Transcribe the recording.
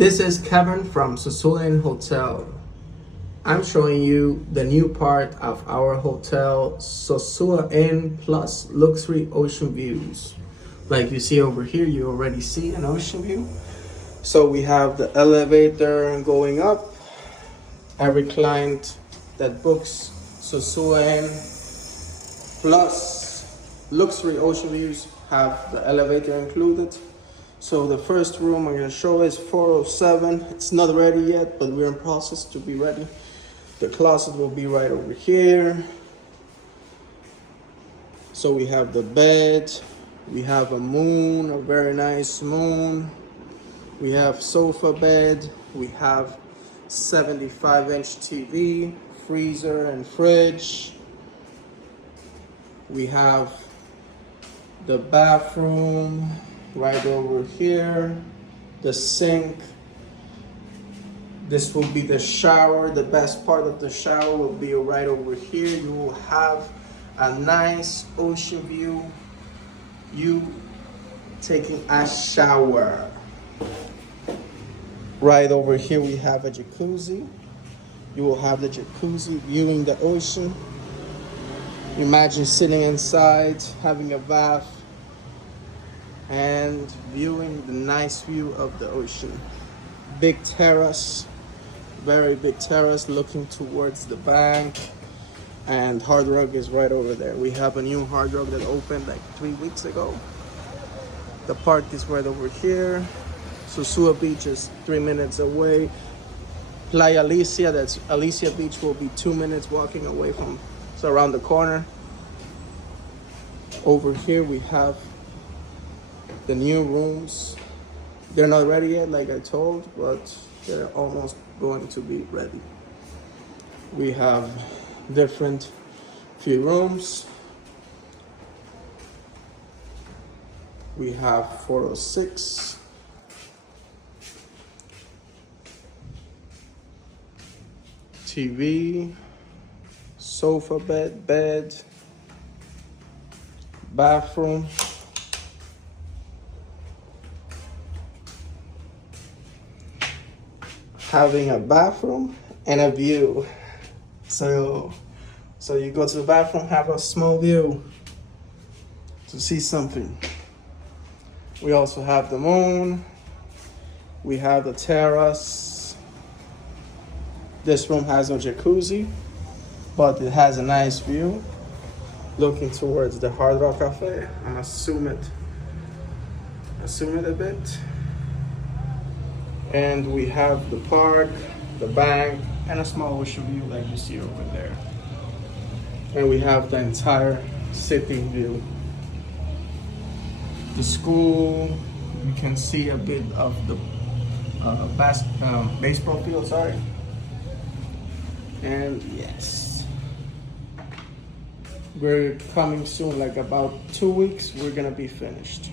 This is Kevin from Sosua Hotel. I'm showing you the new part of our hotel, Sosua Inn plus luxury ocean views. Like you see over here, you already see an ocean view. So we have the elevator going up. Every client that books Sosua Inn plus luxury ocean views have the elevator included. So the first room I'm gonna show is 407. It's not ready yet, but we're in process to be ready. The closet will be right over here. So we have the bed, we have a moon, a very nice moon. We have sofa bed, we have 75-inch TV, freezer and fridge. We have the bathroom right over here, the sink. This will be the shower. The best part of the shower will be right over here. You will have a nice ocean view, you taking a shower. Right over here we have a jacuzzi. You will have the jacuzzi viewing the ocean. Imagine sitting inside, having a bath, and viewing the nice view of the ocean. Big terrace, very big terrace looking towards the bank, and Hard Rock is right over there. We have a new Hard Rock that opened like 3 weeks ago. The park is right over here. Sosua Beach is 3 minutes away. Playa Alicia, that's Alicia Beach, will be 2 minutes walking away from, so around the corner. Over here we have the new rooms. They're not ready yet, like I told, but they're almost going to be ready. We have different few rooms. We have 406. TV, sofa bed, bathroom. Having a bathroom and a view. So you go to the bathroom, have a small view to see something. We also have the moon. We have the terrace. This room has no jacuzzi, but it has a nice view looking towards the Hard Rock Cafe. I'm assume it a bit. And we have the park, the bank, and a small ocean view like you see over there. And we have the entire city view. The school, you can see a bit of the baseball field, sorry. And yes, we're coming soon, like about 2 weeks, we're gonna be finished.